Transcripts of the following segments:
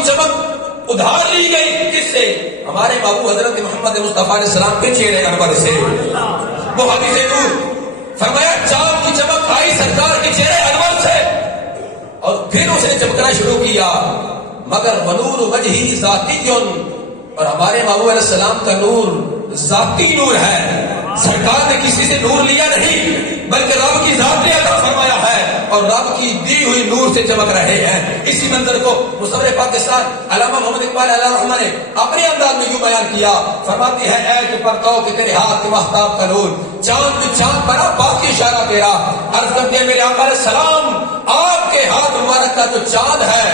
کی چمک ادھار لی گئی کس سے؟ ہمارے بابو حضرت محمد مصطفیٰ علیہ السلام کے چہرے انور سے. وہ حدیث نور فرمایا چاند کی چمک آئی سرکار کے چہرے انور سے اور پھر اس نے چمکنا شروع کیا. مگر ونور وجہی ذاتی، اور ہمارے بابو علیہ السلام کا نور ذاتی نور ہے. سرکار نے کسی سے نور لیا نہیں بلکہ رب کی ذات نے عطا فرمایا ہے اور رب کی دی ہوئی نور سے چمک رہے ہیں. اسی منظر کو مصور پاکستان علامہ محمد اقبال علیہ الرحمہ نے اپنے انداز میں یوں بیان کیا. فرماتے ہیں اے کہ پرتاؤ کہ تیرے ہاتھ مہتاب کا نور، چاند میں چاند بنا باقی اشارہ تیرا. عرض کرتے ہیں میرے آقا علیہ السلام آپ کے ہاتھ مبارک کا جو چاند ہے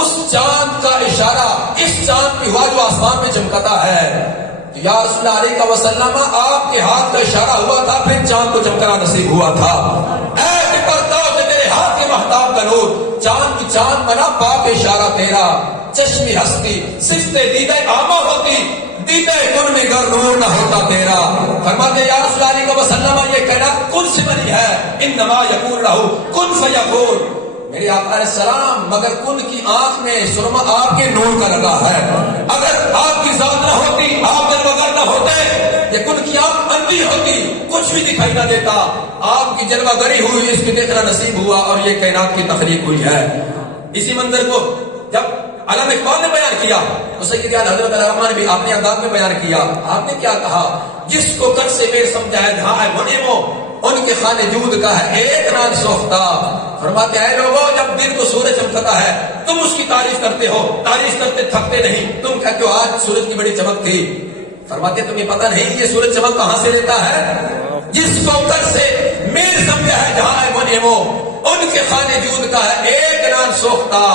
اس چاند کا اشارہ اس چاند پہ ہوا جو آسمان میں چمکتا ہے. یا رسول اللہ علیہ وسلم آپ کے ہاتھ کا اشارہ ہوا تھا پھر چاند کو چمکنا نصیب ہوا تھا. اے کہ پرتاؤ کہ تیرے ہاتھ کے مہتاب کا نور، چاند کی چاند بنا پاک اشارہ تیرا. چشمی ہستی صفت دیدہ آما ہوتی، دیدہ کن میں گر نور نہ ہوتا تیرا. فرماتے یا رسول اللہ علیہ وسلم یہ کائنات کن سے بنی ہے، انما یکون لہ کن فیکون. میرے آقا علیہ السلام مگر کن کی آنکھ میں سرما آپ کے نور کا لگا ہے. اگر آپ کی ذات نہ ہوتی، آپ جلوہ گر نہ ہوتے، یہ کن کی آنکھ اندھی ہوتی، کچھ بھی دکھائی نہ دیتا. آپ کی جلوہ گری ہوئی، اس کی دیکھنا نصیب ہوا اور یہ کائنات کی تخلیق ہوئی ہے. اسی منظر کو جب علامہ اقبال نے بیان کیا تو سید حضرت الرحمن نے بھی اپنے انداز میں بیان کیا. آپ نے کیا کہا؟ جس کو کر سے میر سمجھا ہے جہاں ہے منعمو، ان کے خانے جود کا ہے ایک نام سوختہ. فرماتے ہیں لوگوں جب دن کو سورج چمکتا ہے تم اس کی تعریف کرتے ہو، تعریف کرتے تھکتے نہیں. تم کہتے ہو آج سورج کی بڑی چمک تھی. فرماتے تمہیں پتہ نہیں یہ سورج چمک کہاں سے لیتا ہے؟ جس کو کر سے میر سمجھا ہے جہاں ہے منعمو، ان کے خانے جود کا ہے ایک نام سوختہ.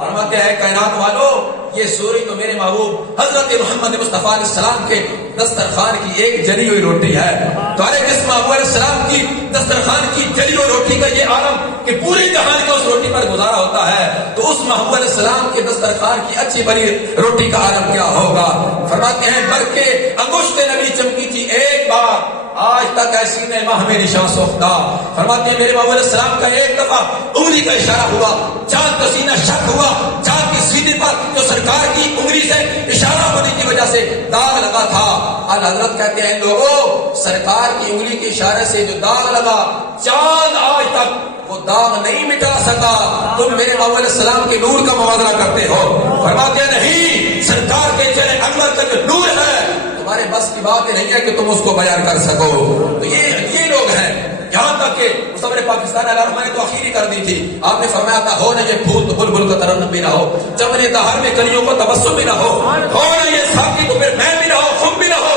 فرماتے ہیں کائنات والو یہ سورج تو میرے محبوب حضرت محمد مصطفیٰ علیہ السلام کے دسترخوان کی ایک جلی ہوئی روٹی ہے. تو جس محبوب علیہ السلام کی دسترخوان کی جلی ہوئی روٹی کا یہ عالم کہ پوری جہان کا اس روٹی پر گزارا ہوتا ہے، تو اس محبوب علیہ السلام کے دسترخوان کی اچھی بڑی روٹی کا عالم کیا ہوگا. فرماتے ہیں بلکہ انگشت نبی چمکی تھی ایک بار، آج تک ایسی نے ماہ میں نشان سوختہ. فرماتے ہیں میرے محبوب علیہ السلام کا ایک دفعہ انگلی کا اشارہ ہوا، چاند کا سینہ شک ہوا، چاند کی سینے پر جو سرکار کی انگلی سے اشارہ ہونے کی وجہ سے داغ لگا تھا. حضرت کہتے ہیں لوگوں سرکار کی انگلی کے اشارے سے جو داغ لگا چاند آج تک وہ داغ نہیں مٹا سکا. تم میرے محبوب علیہ السلام کے نور کا موازنہ کرتے ہو. فرماتے ہیں نہیں، سرکار کے چہرے انور کا جو نور ہے تمہارے بس کی بات نہیں ہے کہ تم اس کو بیان کر سکو. تو یہ لوگ ہیں. یہاں تک کہ مصور پاکستان علیہ الرحمہ نے تو اخیری کر دی تھی. آپ نے فرمایا تھا ہو نہ یہ پھول تو بلبل کا ترنم بھی نہ ہو، چمن دہر میں کلیوں کو تبسم بھی نہ ہو نہ یہ ساقی تو پھر میں بھی نہ ہو، تم بھی نہ ہو،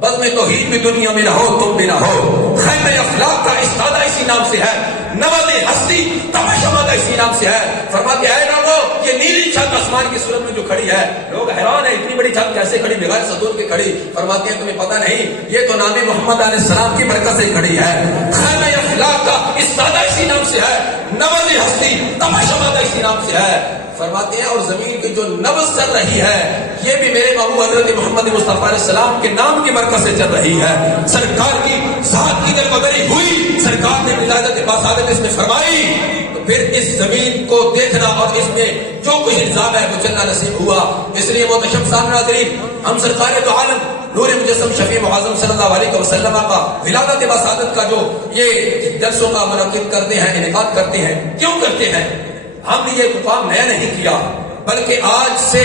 بس میں توحید بھی دنیا میں نہ ہو، تم بھی نہ ہو. خیم افلاق کا استادہ اسی نام سے ہے، نوال ہستی تماشا اسی نام سے ہے. فرماتے ہیں لوگوں یہ نیلی چھت آسمان کی صورت میں جو کھڑی ہے، لوگ حیران ہیں اتنی بڑی چھت کیسے کھڑی بغیر ستون کے کھڑی. فرماتے ہیں تمہیں پتہ نہیں یہ تو نام محمد علیہ السلام کی برکت سے کھڑی ہے. خیم افلاق کا استادہ اسی نام سے ہے، نوال ہستی تماشا اسی نام سے ہے. فرماتے ہیں اور زمین کی جو نبض چل رہی ہے یہ بھی میرے محبوب حضرت محمد مصطفیٰ علیہ السلام کے نام کی برکت سے چل رہی ہے. سرکار کی ذات کی جلوگری ہوئی، سرکار نے ولادت باسعادت اس میں فرمائی، تو پھر اس زمین کو دیکھنا اور اس میں جو کچھ نظام ہے وہ چلنا نصیب ہوا. اس لیے محتشم سامنے ناظرین ہم سرکار دو عالم نور مجسم شفیع معظم صلی اللہ علیہ وسلم کا ولادت باسعادت کا جو یہ جلسوں کا منعقد کرتے ہیں، انعقاد کرتے ہیں، کیوں کرتے ہیں؟ ہم نے یہ کام نیا نہیں کیا بلکہ آج سے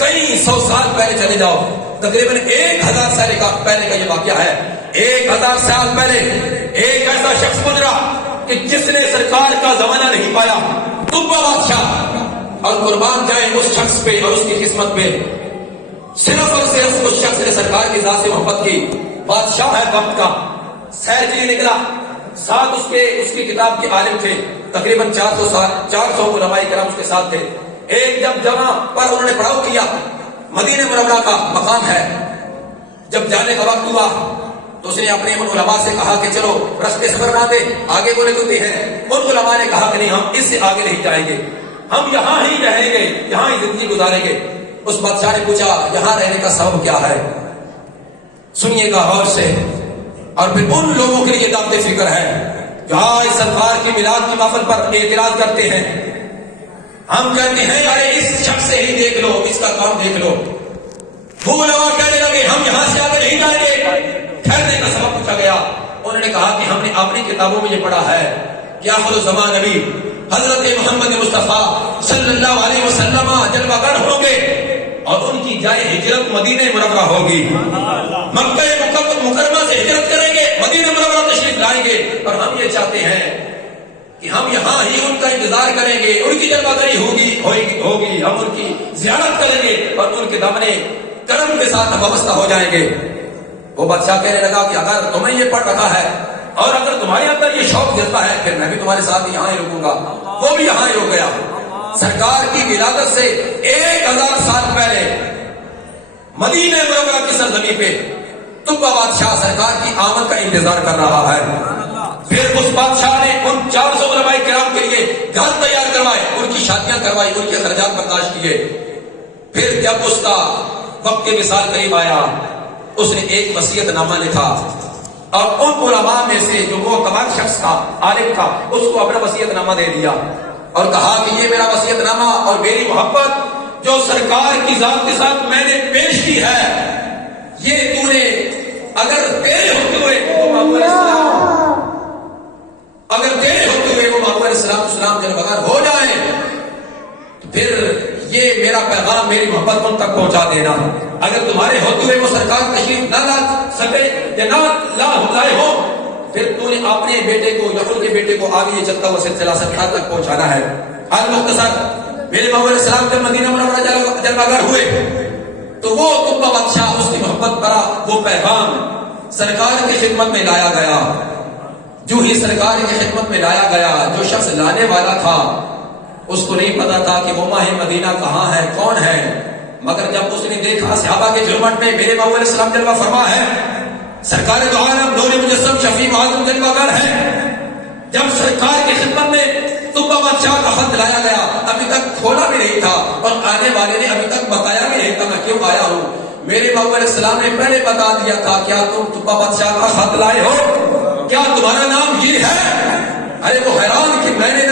کئی سو سال پہلے چلے جاؤ، تقریباً 1000 سال پہلے کا یہ واقعہ ہے. 1000 سال پہلے ایک ایسا شخص گزرا کہ جس نے سرکار کا زمانہ نہیں پایا، تبا بادشاہ، اور قربان جائیں اس شخص پہ اور اس کی قسمت پہ. صرف اور صرف اس شخص نے سرکار کی ذات سے محبت کی. بادشاہ ہے وقت کا، سیر کے لیے نکلا، ساتھ اس کی کتاب کے عالم تھے، تقریباً 400 علماء کرام اس کے ساتھ تھے. ایک جب جگہ پر انہوں نے پڑاؤ کیا، مدینہ منورہ کا مقام ہے. جب جانے کا وقت ہوا تو اس نے اپنے علماء سے کہا کہ چلو رستے سے فرما دے، آگے کو نکلتے ہیں. ان علماء نے کہا کہ نہیں، ہم اس سے آگے نہیں جائیں گے، ہم یہاں ہی رہیں گے، یہاں ہی زندگی گزاریں گے. اس بادشاہ نے پوچھا یہاں رہنے کا سبب کیا ہے؟ سنیے گا غور سے. اور پھر ان لوگوں کے لیے دعوت فکر ہے جو آج سرکار کی میلاد کی محفل پر اعتراض کرتے ہیں. ہم کہتے ہیں ارے اس شخص سے ہی کا کام دیکھ لو. وہ علماء کہنے لگے ہم یہاں سے آگے نہیں جائیں گے. ٹھہرنے کا سبب پوچھا گیا. انہوں نے کہا کہ ہم نے اپنی کتابوں میں یہ پڑھا ہے کہ آخر الزمان نبی حضرت محمد مصطفیٰ صلی اللہ علیہ وسلم جلوہ گر ہوں گے اور ان کی جائے ہجرت مدینہ منورہ ہوگی. مکہ مکرمہ سے ہجرت کریں گے, مدینہ منورہ تشریف لائیں گے, اور ہم یہ چاہتے ہیں کہ ہم یہاں ہی ان کا انتظار کریں گے. ان کی جلوہ گری ہوگی, ہم ان کی زیارت کریں گے اور ان کے دامنے کرم کے ساتھ وابستہ ہو جائیں گے. وہ بادشاہ کہنے لگا کہ اگر تمہیں یہ پڑھ رکھا ہے اور اگر تمہارے اندر یہ شوق جلتا ہے پھر میں بھی تمہارے ساتھ یہاں ہی رکوں گا. وہ بھی یہاں ہی رک گیا. سرکار کی ولادت سے 1000 سال پہلے مدینہ منورہ کی سرزمین پہ تبا بادشاہ سرکار کی آمد کا انتظار کر رہا ہے. پھر اس بادشاہ نے ان 400 علماء کرام کے لیے گھر تیار کروائے, ان کی شادیاں کروائی, ان کے خرچات برداشت کیے. پھر جب اس کا وقت کے مثال قریب آیا اس نے ایک وصیت نامہ لکھا اور ان علماء میں سے جو وہ تمام شخص تھا, عالم تھا, اس کو اپنا وصیت نامہ دے دیا اور کہا کہ یہ میرا وصیت نامہ اور میری محبت جو سرکار کی ذات کے ساتھ میں نے پیش کی ہے, یہ تو نے اگر تیرے ہوتے ہوئے وہ محمد السلام جلوہ گر ہو جائے تو پھر یہ میرا پیغام میری محبت ان تک پہنچا دینا. اگر تمہارے ہوتے ہوئے وہ سرکار تشریف نہ لا سکے یا نہ لائے ہو پھر تو نے اپنے بیٹے کو یا ان کے بیٹے کو آگے یہ چلتا ہوا سلسلہ سرکار تک پہنچانا ہے. حال مختصر میرے محمد السلام جب مدینہ منورہ جلوہ گر ہوئے تو وہ تبا بادشاہ اس کی محبت بڑا وہ پیغام سرکار کی خدمت میں لایا گیا. جو ہی سرکار کی خدمت میں لایا گیا, جو شخص لانے والا تھا اس کو نہیں پتا تھا کہ وہ ماہ مدینہ کہاں ہے, کون ہے, مگر جب اس نے دیکھا صحابہ کے جھرمٹ میں میرے محمد السلام جلوہ فرما ہے, سرکار دو عالم نور مجسم شفیع معظم جلوہ گر ہے. جب سرکار کی خدمت میں تبا بادشاہ کا خط لایا گیا, ابھی تک کھولا بھی نہیں تھا اور آنے والے نے ابھی تک بتایا بھی نہیں تھا میں کیوں آیا ہوں. میرے محمد السلام نے پہلے بتا دیا تھا کیا تم تبا بادشاہ کا خط لائے ہو, کیا تمہارا نام یہ ہے؟ ارے وہ حیران کہ میں نے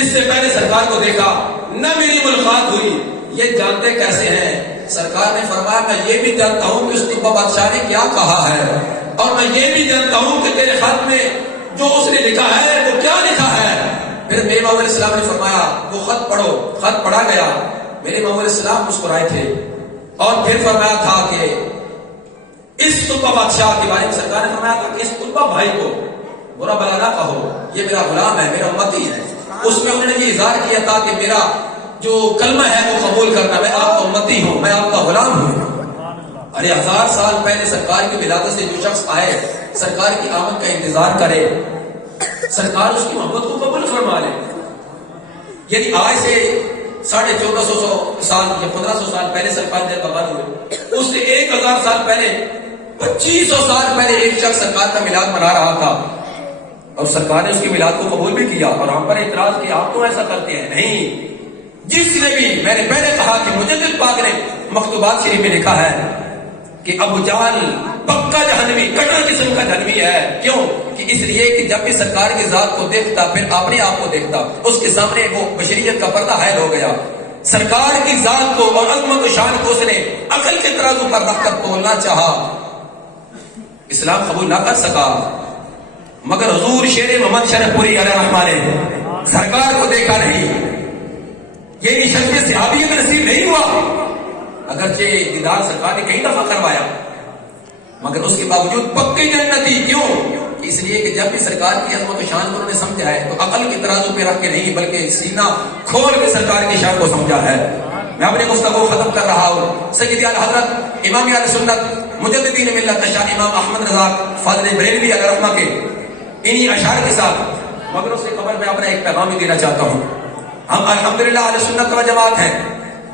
اس سے پہلے سرکار کو دیکھا نہ میری ملاقات ہوئی, یہ جانتے کیسے ہیں؟ سرکار نے فرمایا میں یہ بھی جانتا ہوں کہ اس تبا بادشاہ نے کیا کہا ہے اور میں یہ بھی جانتا ہوں کہ تیرے خط میں جو اس نے لکھا ہے وہ کیا لکھا ہے. پھر میرے محمد السلام نے فرمایا وہ خط پڑھو. خط پڑھا گیا. میرے محمد السلام مسکرائے تھے اور پھر فرمایا تھا کہ اس تبا بادشاہ کے بارے میں سرکار نے فرمایا تھا کہ اس تبا بھائی کو برا بلا نہ کہو, یہ میرا غلام ہے, میرا امتی ہے. اس میں انہوں نے یہ اظہار کیا تھا کہ میرا جو کلمہ ہے وہ قبول کرنا, میں آپ کا امتی ہوں, میں آپ کا غلام ہوں. ارے 1000 سال پہلے سرکار کی ولادت سے جو شخص آئے سرکار کی آمد کا انتظار کرے, سرکار اس کی محبت کو قبول فرما لے. یعنی آج سے 1450 سال یا 1500 سال پہلے سرکار جلوہ گر ہوئے, اس سے 1000 سال پہلے 2500 سال پہلے ایک شخص سرکار کا میلاد منا رہا تھا اور سرکار نے اس کے میلاد کو قبول بھی کیا اور ہم پر اعتراض کیا آپ تو ایسا کرتے ہیں. نہیں, جس نے بھی, میں نے پہلے کہا کہ مجدد پاک نے مکتوبات شریف میں لکھا ہے کہ ابو جہل پکا جہنمی, کٹر قسم کا جہنمی ہے. کیوں؟ کہ اس لیے کہ جب بھی سرکار کی ذات کو دیکھتا پھر اپنے آپ کو دیکھتا, اس کے سامنے وہ بشریت کا پردہ حائل ہو گیا. سرکار کی ذات کو اور عظمت و شان کو اس نے عقل کے ترازو پر رکھ کر تولنا چاہا, اسلام قبول نہ کر سکا. مگر حضور شیر محمد شرف پوری علیہ رحمہ نے سرکار کو دیکھا نہیں. یہ بھی شخص صحابیت نصیب نہیں ہوا, اگرچہ دیدار سرکار نے کئی دفعہ کروایا مگر اس کے باوجود پکی جنتی. کیوں؟ اس لیے کہ جب بھی سرکار کی عظمت و شان کو انہوں نے سمجھا ہے تو عقل کی ترازو پہ رکھ کے نہیں بلکہ سینہ کھول کے سرکار کی شان کو سمجھا ہے. میں اپنے گفتگو ختم کر رہا ہوں. سید اعلی حضرت امام اہل سنت مجددین ملت شاہ امام احمد رضا فاضل بریلوی علیہ رحمہ کے انہی اشعار کے ساتھ مگر اس کے قبل میں اپنا ایک پیغام بھی دینا چاہتا ہوں. ہم الحمدللہ اہل سنت و جماعت ہیں.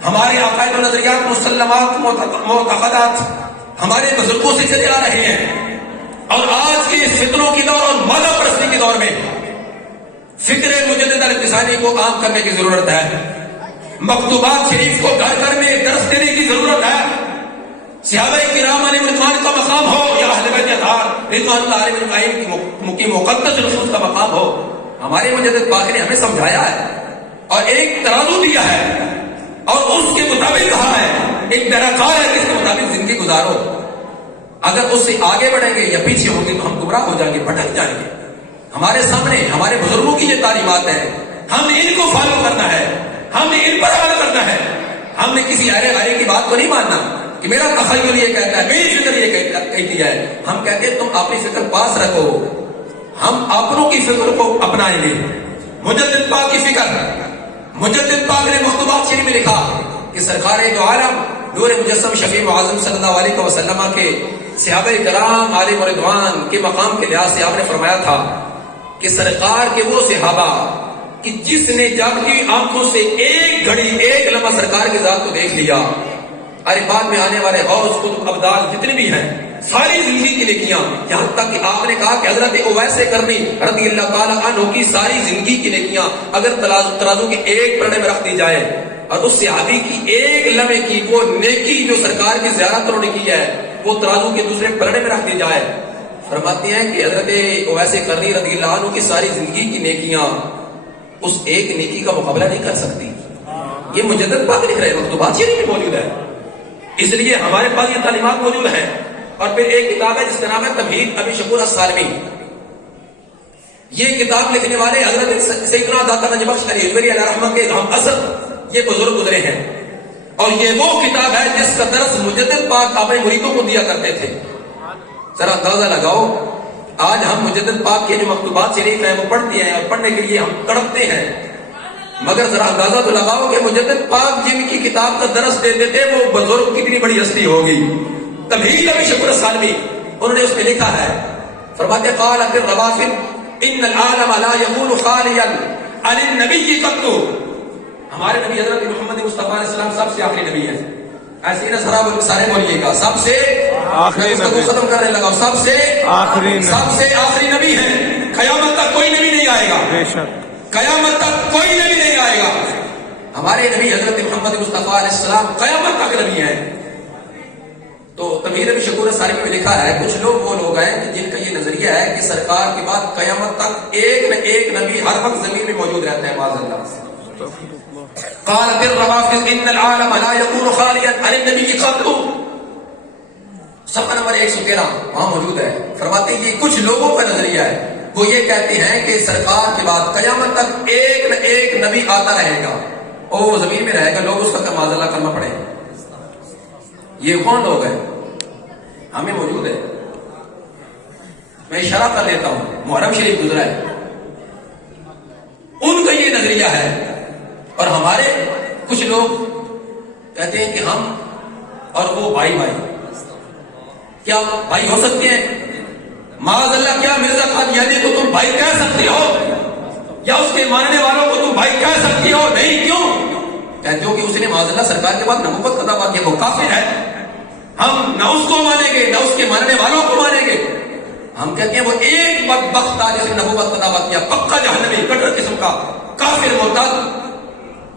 ہمارے عقائد و نظریات, مسلمات, معتقدات ہمارے بزرگوں سے چلے آ رہے ہیں اور آج کے فتنوں کی دور اور مادہ پرستی کے دور میں فکر مجدد الاتصالی کو عام کرنے کی ضرورت ہے. مکتوبات شریف کو گھر گھر میں درس دینے کی ضرورت ہے. صحابہ کرام علیہ رضوان کا مقام ہو یا اہل بیت اطہار رضوان اللہ علیہ کی مقدس رسول کا مقام ہو, ہمارے مجدد پاک نے ہمیں سمجھایا ہے اور ایک ترازو دیا ہے اور اس کے مطابق کہا ہے ایک درکار ہے کہ اس کے مطابق زندگی گزارو. اگر اس سے آگے بڑھیں گے یا پیچھے ہوں گے تو ہم گمراہ ہو جائیں گے, بھٹک جائیں گے. ہمارے سامنے ہمارے بزرگوں کی یہ تعلیمات ہیں, ہم نے ان کو فالو کرنا ہے, ہم نے ان پر عمل کرنا ہے. ہم نے کسی ارے غیرے کی بات کو نہیں ماننا کہ میرا تخیل یہ کہتا ہے, میری فکر یہ کہتی ہے. ہم کہتے ہیں تم اپنی فکر پاس رکھو, ہم اپنوں کی فکر کو اپنائیں گے. مجدد پاک کی فکر, مجدد پاک نے مکتوبات شریف میں لکھا کہ سرکار دو عالم نور مجسم شفیع اعظم صلی اللہ علیہ وسلم کے صحابہ کرام علیہ رضوان کے مقام کے لحاظ سے آپ نے فرمایا تھا کہ سرکار کے وہ صحابہ کہ جس نے جاگتی آنکھوں سے ایک گھڑی ایک لمحہ سرکار کی ذات کو دیکھ لیا, ارے بعد میں آنے والے غوث قطب ابدال جتنے بھی ہیں ساری زندگی کی نیکیاں, یہاں تک کہ آپ نے کہا کہ حضرت اویس کرنی رضی اللہ تعالی عنہ کی ساری زندگی کی نیکیاں اگر ترازو کے ایک پلڑے میں رکھ دی جائے اور اس صحابی کی ایک لمحے کی وہ نیکی جو سرکار کی زیارت انہوں نے کی ہے وہ ترازو کے دوسرے پلڑے میں رکھ دی جائے, فرماتے ہیں کہ حضرت اویس کرنی رضی اللہ عنہ کی ساری زندگی کی نیکیاں اس ایک نیکی کا مقابلہ نہیں کر سکتی. یہ مجدد پاک لکھ رہے, مکتوبات شریف میں موجود ہے. اس لیے ہمارے پاس یہ تعلیمات موجود ہیں. اور پھر ایک کتاب ہے جس کا نام ہے تمہید ابی شکور السالمی. یہ کتاب لکھنے والے حضرت سیدنا داتا نجبخش علی علیہ الرحمہ کے ہم اصل یہ بزرگ گزرے ہیں, اور یہ وہ کتاب ہے جس کا درس مجدد پاک اپنے مریدوں کو دیا کرتے تھے. ذرا اندازہ لگاؤ, آج ہم مجدد پاک کے جو مکتوبات شریف ہیں وہ پڑھتے ہیں اور پڑھنے کے لیے ہم تڑپتے ہیں, مگر ذرا اندازہ تو لگاؤ کہ مجدد پاک جن کی کتاب کا درس دیتے تھے وہ بزرگ کتنی بڑی ہستی ہوگی. تمہید ابی شکور السالمی انہوں نے اس میں لکھا ہے, فرماتے قالت الروافد ان العالم لا يكون خاليا عن النبي قط. ہمارے نبی حضرت محمد مصطفیٰ علیہ السلام سب سے آخری نبی ہے. ایسے ہی نہ سارے بولیے گا, سب سے آخری نبی, ختم کرنے لگا, سب سے آخری نبی ہے. قیامت تک کوئی نبی نہیں آئے گا, قیامت تک کوئی نبی نہیں آئے گا. ہمارے نبی حضرت محمد مصطفیٰ علیہ السلام قیامت تک نبی ہیں. تو تمہید ابی شکور السالمی میں لکھا ہے کچھ لوگ وہ لوگ ہیں کہ جن کا یہ نظریہ ہے کہ سرکار کے بعد قیامت تک ایک نہ ایک نبی ہر وقت زمین میں موجود رہتا ہے. معاذ اللہ. قالت الروافد ان العالم لا يكون خاليا عن النبي قط. صفحہ نمبر 113 وہاں موجود ہے. فرماتے ہیں یہ کچھ لوگوں کا نظریہ ہے, وہ یہ کہتے ہیں کہ سرکار کے بعد قیامت تک ایک نہ ایک نبی آتا رہے گا اور وہ زمین میں رہے گا, لوگ اس کا معاذ اللہ کرنا پڑے. یہ کون لوگ ہیں؟ ہمیں موجود ہے. میں اشارہ کر لیتا ہوں, محرم شریف گزرا ہے, ان کا یہ نظریہ ہے. اور ہمارے کچھ لوگ کہتے ہیں کہ ہم اور وہ بھائی بھائی. کیا بھائی ہو سکتے ہیں؟ معاذ اللہ, کیا مرزا قادیانی کو تم بھائی کہہ سکتے ہو یا اس کے ماننے والوں کو تم بھائی کہہ سکتی ہو؟ نہیں. کیوں کہتے ہو کہ اس نے معاذ اللہ سرکار کے بعد نبوت کا دعویٰ کیا, وہ کافر ہے. ہم نہ اس کو مانیں گے نہ اس کے ماننے والوں کو مانیں گے. ہم کہتے ہیں وہ ایک بدبخت تھا جس نے نبوت کا دعویٰ کیا, پکا جہنمی, کٹر قسم کا کافر مرتد.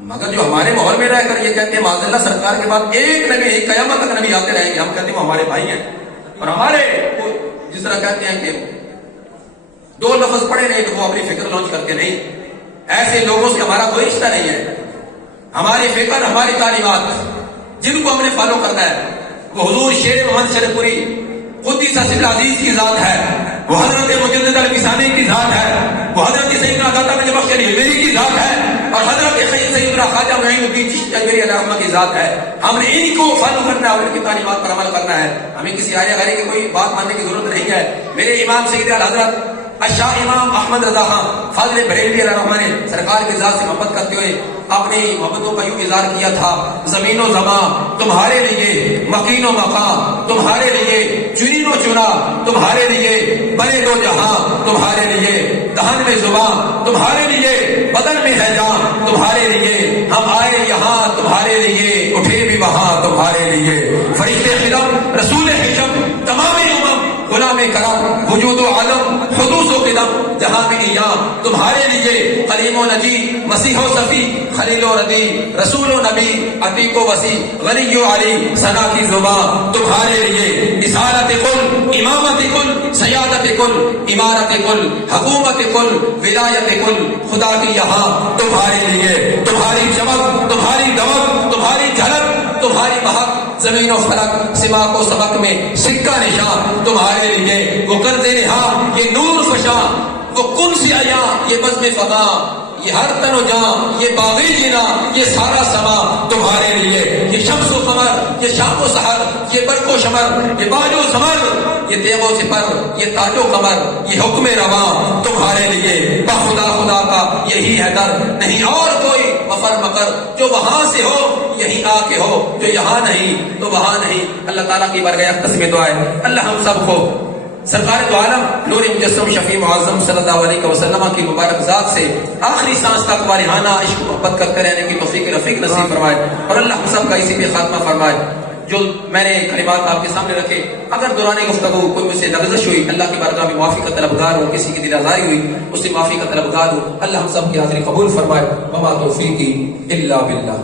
مگر جو ہمارے ماحول میں رہ کر یہ کہتے ہیں معاذ اللہ سرکار کے بعد ایک نبی ایک قیامت تک نبی آتے رہیں گے, ہم کہتے ہیں وہ ہمارے بھائی ہیں. اور ہمارے جس طرح کہتے ہیں کہ دو لفظ پڑھے نہیں تو وہ اپنی فکر لانچ کرتے نہیں, ایسے لوگوں سے ہمارا کوئی رشتہ نہیں ہے. ہماری فکر ہماری تعلیمات جن کو ہم نے فالو کرنا ہے وہ حضور شیر محمد شرف پوری قدس سر عزیز کی ذات ہے, وہ حضرت مجدد الفسانی کی ذات ہے, وہ حضرت سیدنا داتا نجبخش علی علیہ کی ذات ہے, اور حضرت سیدنا خواجہ معین الدین چشتی علیہ الرحمہ کی ذات ہے. ہم نے ان کو فالو کرنا ہے اور ان کی تعلیمات پر عمل کرنا ہے. ہمیں کسی آئے غیرے کی کوئی بات ماننے کی ضرورت نہیں ہے. میرے امام سید الحضرت شاہ امام احمد رضا خان فاضل بریلوی علیہ الرحمہ نے سرکار کی ذات سے محبت کرتے ہوئے اپنی محبتوں کا یوں اظہار کیا تھا, زمین و زمان تمہارے لیے, مکین و مقام تمہارے لیے, چنین و چنا تمہارے لیے, بنے دو جہاں تمہارے لیے, دہن میں زبان تمہارے لیے, بدن میں ہے جان تمہارے لیے, ہم آئے یہاں تمہارے لیے, اٹھے بھی وہاں تمہارے لیے. فرشتے خدم رسول حشم تمام امم غلام کرم وجود و عالم حدوث و قدم جہاں میں ایام تمہارے لیے, قلیم و نجی مسیح و صفی خلیل و ردی رسول و نبی عتیق و وسیع غنی و علی ثنا کی زبان تمہارے لیے, اصالت کل امامت کل سیادت کل امارت کل حکومت کل ولایت کل خدا کی یہاں تمہارے لیے. تمہاری چمک تمہاری دمک تمہاری جھلک تمہاری مہک زمین و فلک سماق و سبق میں سکہ نشان تمہارے لیے، وہ قرض نہا یہ نور فشاں، وہ کن سی عیاں یہ بزم فقاں، یہ ہر تن و جان یہ باغی جینا یہ سارا سما تمہارے لیے، یہ شمس و قمر یہ شام و سحر یہ برق و شمر یہ باج و سمر یہ تیغ و سپر یہ تاج و قمر یہ حکم رواں تمہارے لیے، بخدا خدا کا یہی ہے در نہیں اور کوئی مفر مکر، جو وہاں سے ہو یہیں آ کے ہو، جو یہاں نہیں تو وہاں نہیں۔ اللہ تعالیٰ کی بارگاہ قسم دعائے اللہ ہم سب کو سرکار دو عالم نور مجسم شفیع معظم صلی اللہ علیہ وسلم کی مبارک ذات سے آخری سانس تک والہانہ عشق و محبت کرتے رہنے کی توفیق رفیق نصیب فرمائے، اور اللہ ہم سب کا اسی پہ خاتمہ فرمائے۔ جو میں نے کلمات آپ کے سامنے رکھے، اگر دوران گفتگو کوئی مجھ سے لغزش ہوئی، اللہ کی بارگاہ میں معافی کا طلبگار ہوں، کسی کی دل آزاری ہوئی اس سے معافی کا طلبگار ہوں، اللہ ہم سب کی حاضری قبول فرمائے۔ وما توفیقی الا باللہ۔